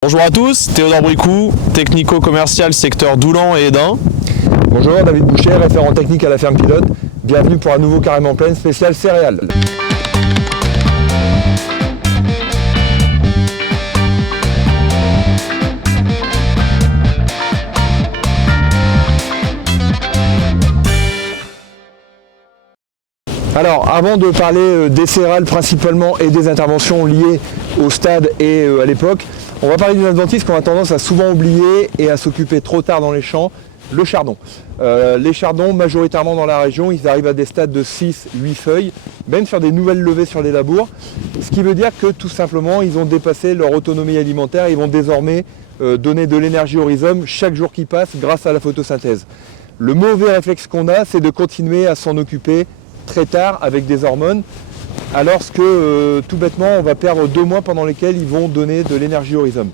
Bonjour à tous, Théodore Bricou, technico-commercial secteur Doulan et Hesdin. Bonjour, David Boucher, référent technique à la ferme pilote. Bienvenue pour un nouveau Carrément Plaine spécial céréales. Alors, avant de parler des céréales principalement et des interventions liées au stade et à l'époque, on va parler d'une adventice qu'on a tendance à souvent oublier et à s'occuper trop tard dans les champs, le chardon. Les chardons, majoritairement dans la région, ils arrivent à des stades de 6-8 feuilles, même sur des nouvelles levées sur les labours, ce qui veut dire que tout simplement, ils ont dépassé leur autonomie alimentaire et ils vont désormais donner de l'énergie au rhizome chaque jour qui passe grâce à la photosynthèse. Le mauvais réflexe qu'on a, c'est de continuer à s'en occuper très tard avec des hormones, alors que tout bêtement on va perdre 2 mois pendant lesquels ils vont donner de l'énergie au rhizome.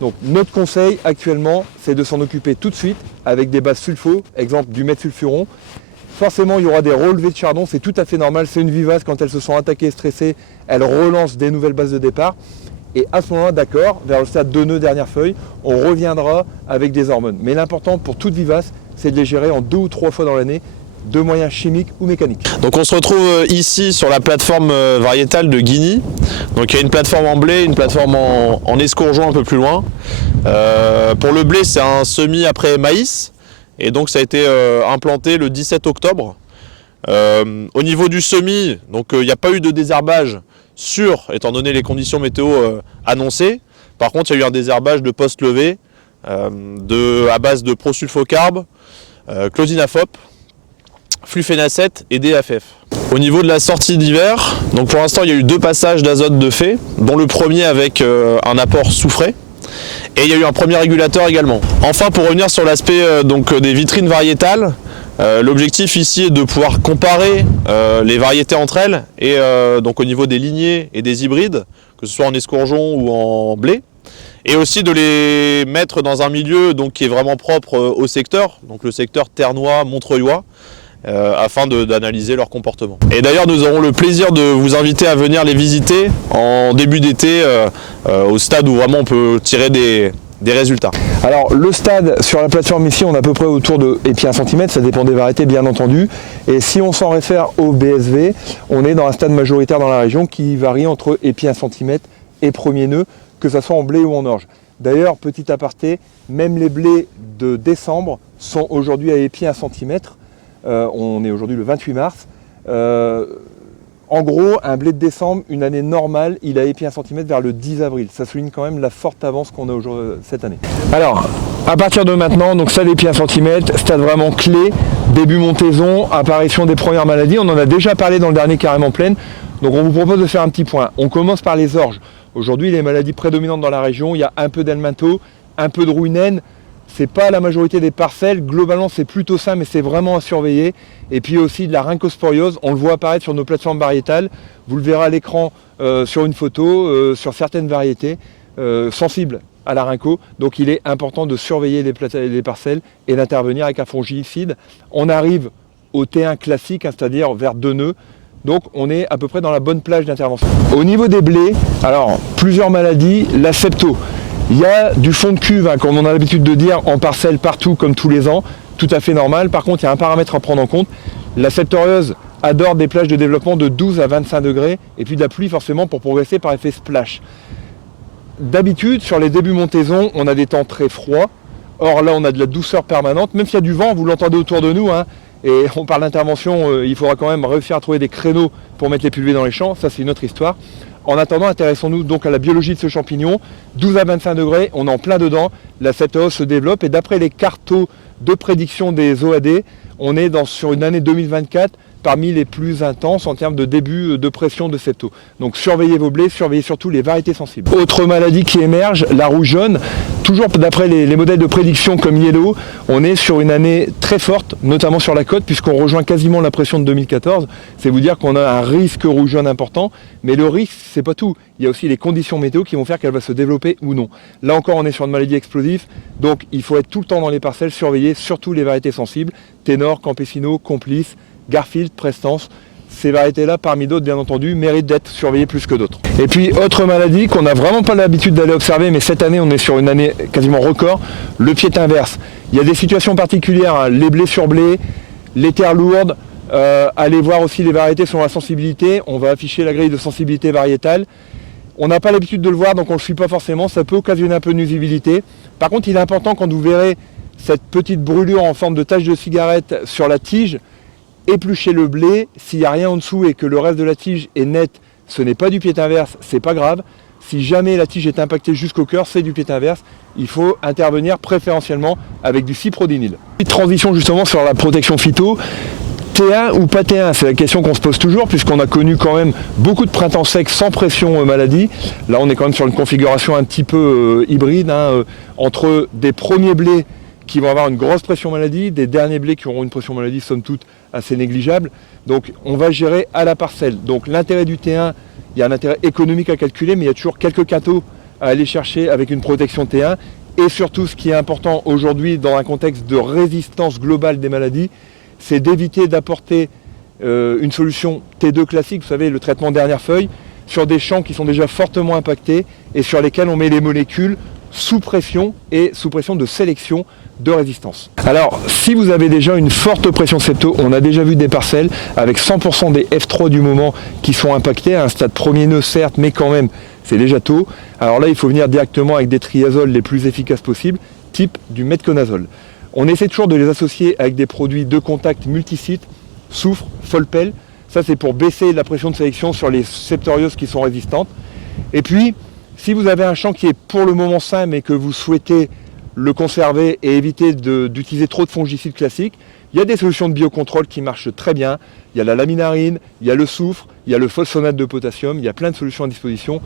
Donc notre conseil actuellement, c'est de s'en occuper tout de suite avec des bases sulfo, exemple du méthsulfuron. Forcément il y aura des relevés de chardon, c'est tout à fait normal, c'est une vivace, quand elles se sont attaquées et stressées, elles relancent des nouvelles bases de départ. Et à ce moment-là, d'accord, vers le stade 2 nœuds, dernière feuille, on reviendra avec des hormones. Mais l'important pour toute vivace, c'est de les gérer en 2 ou 3 fois dans l'année, de moyens chimiques ou mécaniques. Donc on se retrouve ici sur la plateforme variétale de Guigny. Donc il y a une plateforme en blé, une plateforme en escourgeon un peu plus loin. Pour le blé, c'est un semis après maïs. Et donc ça a été implanté le 17 octobre. Au niveau du semis, donc il n'y a pas eu de désherbage sûr, étant donné les conditions météo annoncées. Par contre, il y a eu un désherbage de post-levée à base de prosulfocarbe, clodinafop, flufénacet et DFF. Au niveau de la sortie d'hiver, donc pour l'instant il y a eu 2 passages d'azote de fait, dont le premier avec un apport soufré, et il y a eu un premier régulateur également. Enfin, pour revenir sur l'aspect des vitrines variétales, l'objectif ici est de pouvoir comparer les variétés entre elles, et donc au niveau des lignées et des hybrides, que ce soit en escourgeon ou en blé, et aussi de les mettre dans un milieu qui est vraiment propre au secteur, donc le secteur ternois, montreuillois, afin d'analyser leur comportement. Et d'ailleurs, nous aurons le plaisir de vous inviter à venir les visiter en début d'été, au stade où vraiment on peut tirer des résultats. Alors le stade sur la plateforme ici, on est à peu près autour de 1 cm, ça dépend des variétés bien entendu. Et si on s'en réfère au BSV, on est dans un stade majoritaire dans la région qui varie entre 1 cm et premier nœud, que ce soit en blé ou en orge. D'ailleurs, petit aparté, même les blés de décembre sont aujourd'hui à 1 cm. On est aujourd'hui le 28 mars. En gros, un blé de décembre, une année normale, il a épi 1 cm vers le 10 avril. Ça souligne quand même la forte avance qu'on a cette année. Alors, à partir de maintenant, donc ça l'épi 1 cm, stade vraiment clé, début montaison, apparition des premières maladies. On en a déjà parlé dans le dernier Carrément Plaine. Donc on vous propose de faire un petit point. On commence par les orges. Aujourd'hui, les maladies prédominantes dans la région, il y a un peu d'helminto, un peu de rouille naine. C'est pas la majorité des parcelles, globalement c'est plutôt ça, mais c'est vraiment à surveiller. Et puis aussi de la rhinchosporiose, on le voit apparaître sur nos plateformes variétales, vous le verrez à l'écran sur une photo, sur certaines variétés sensibles à la rhincho. Donc il est important de surveiller les parcelles et d'intervenir avec un fongicide. On arrive au T1 classique, c'est-à-dire vers 2 nœuds. Donc on est à peu près dans la bonne plage d'intervention. Au niveau des blés, alors plusieurs maladies, la septo. Il y a du fond de cuve, comme on a l'habitude de dire, en parcelle partout comme tous les ans, tout à fait normal. Par contre, il y a un paramètre à prendre en compte. La septorieuse adore des plages de développement de 12 à 25 degrés et puis de la pluie forcément pour progresser par effet splash. D'habitude, sur les débuts montaison, on a des temps très froids. Or là, on a de la douceur permanente. Même s'il y a du vent, vous l'entendez autour de nous, et on parle d'intervention, il faudra quand même réussir à trouver des créneaux pour mettre les pulvées dans les champs. Ça, c'est une autre histoire. En attendant, intéressons-nous donc à la biologie de ce champignon. 12 à 25 degrés, on est en plein dedans. La septorieuse se développe et d'après les cartos de prédiction des OAD, on est sur une année 2024 parmi les plus intenses en termes de début de pression de septo. Donc surveillez vos blés, surveillez surtout les variétés sensibles. Autre maladie qui émerge, la rouge jaune. Toujours d'après les modèles de prédiction comme Yellow, on est sur une année très forte, notamment sur la côte, puisqu'on rejoint quasiment la pression de 2014. C'est vous dire qu'on a un risque rouge jaune important, mais le risque, c'est pas tout. Il y a aussi les conditions météo qui vont faire qu'elle va se développer ou non. Là encore, on est sur une maladie explosive, donc il faut être tout le temps dans les parcelles, surveiller surtout les variétés sensibles, Ténor, Campesino, Complice, Garfield, Prestance. ces variétés-là, parmi d'autres bien entendu, méritent d'être surveillées plus que d'autres. Et puis autre maladie qu'on n'a vraiment pas l'habitude d'aller observer, mais cette année on est sur une année quasiment record, le pied inverse. Il y a des situations particulières, hein, les blés sur blé, les terres lourdes, allez voir aussi les variétés selon la sensibilité, on va afficher la grille de sensibilité variétale. On n'a pas l'habitude de le voir, donc on ne le suit pas forcément, ça peut occasionner un peu de nuisibilité. Par contre, il est important quand vous verrez cette petite brûlure en forme de tache de cigarette sur la tige, épluchez le blé, s'il n'y a rien en dessous et que le reste de la tige est net, ce n'est pas du pied inverse, c'est pas grave. Si jamais la tige est impactée jusqu'au cœur, c'est du pied inverse. Il faut intervenir préférentiellement avec du cyprodinil. Transition justement sur la protection phyto. T1 ou pas T1, c'est la question qu'on se pose toujours puisqu'on a connu quand même beaucoup de printemps secs sans pression maladie. Là on est quand même sur une configuration un petit peu hybride, hein, entre des premiers blés qui vont avoir une grosse pression maladie, des derniers blés qui auront une pression maladie somme toute assez négligeable. Donc on va gérer à la parcelle. Donc l'intérêt du T1, il y a un intérêt économique à calculer, mais il y a toujours quelques cathos à aller chercher avec une protection T1. Et surtout ce qui est important aujourd'hui dans un contexte de résistance globale des maladies, c'est d'éviter d'apporter une solution T2 classique, vous savez, le traitement dernière feuille, sur des champs qui sont déjà fortement impactés et sur lesquels on met les molécules sous pression et sous pression de sélection de résistance. Alors, si vous avez déjà une forte pression septo, on a déjà vu des parcelles avec 100% des F3 du moment qui sont impactés à un stade premier nœud certes, mais quand même, c'est déjà tôt. Alors là, il faut venir directement avec des triazoles les plus efficaces possibles, type du metconazole. On essaie toujours de les associer avec des produits de contact multisites, soufre, folpel. Ça, c'est pour baisser la pression de sélection sur les septorioses qui sont résistantes. Et puis, si vous avez un champ qui est pour le moment sain, mais que vous souhaitez le conserver et éviter d'utiliser trop de fongicides classiques, il y a des solutions de biocontrôle qui marchent très bien. Il y a la laminarine, il y a le soufre, il y a le phosphonate de potassium, il y a plein de solutions à disposition.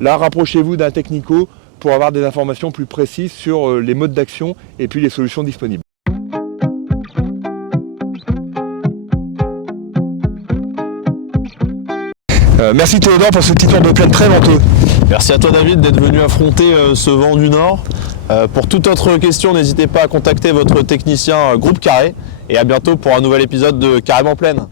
Là, rapprochez-vous d'un technico pour avoir des informations plus précises sur les modes d'action et puis les solutions disponibles. Merci Théodore pour ce petit tour de plaine très venteux. Merci à toi David d'être venu affronter ce vent du Nord. Pour toute autre question, n'hésitez pas à contacter votre technicien Groupe Carré et à bientôt pour un nouvel épisode de Carrément Plaine.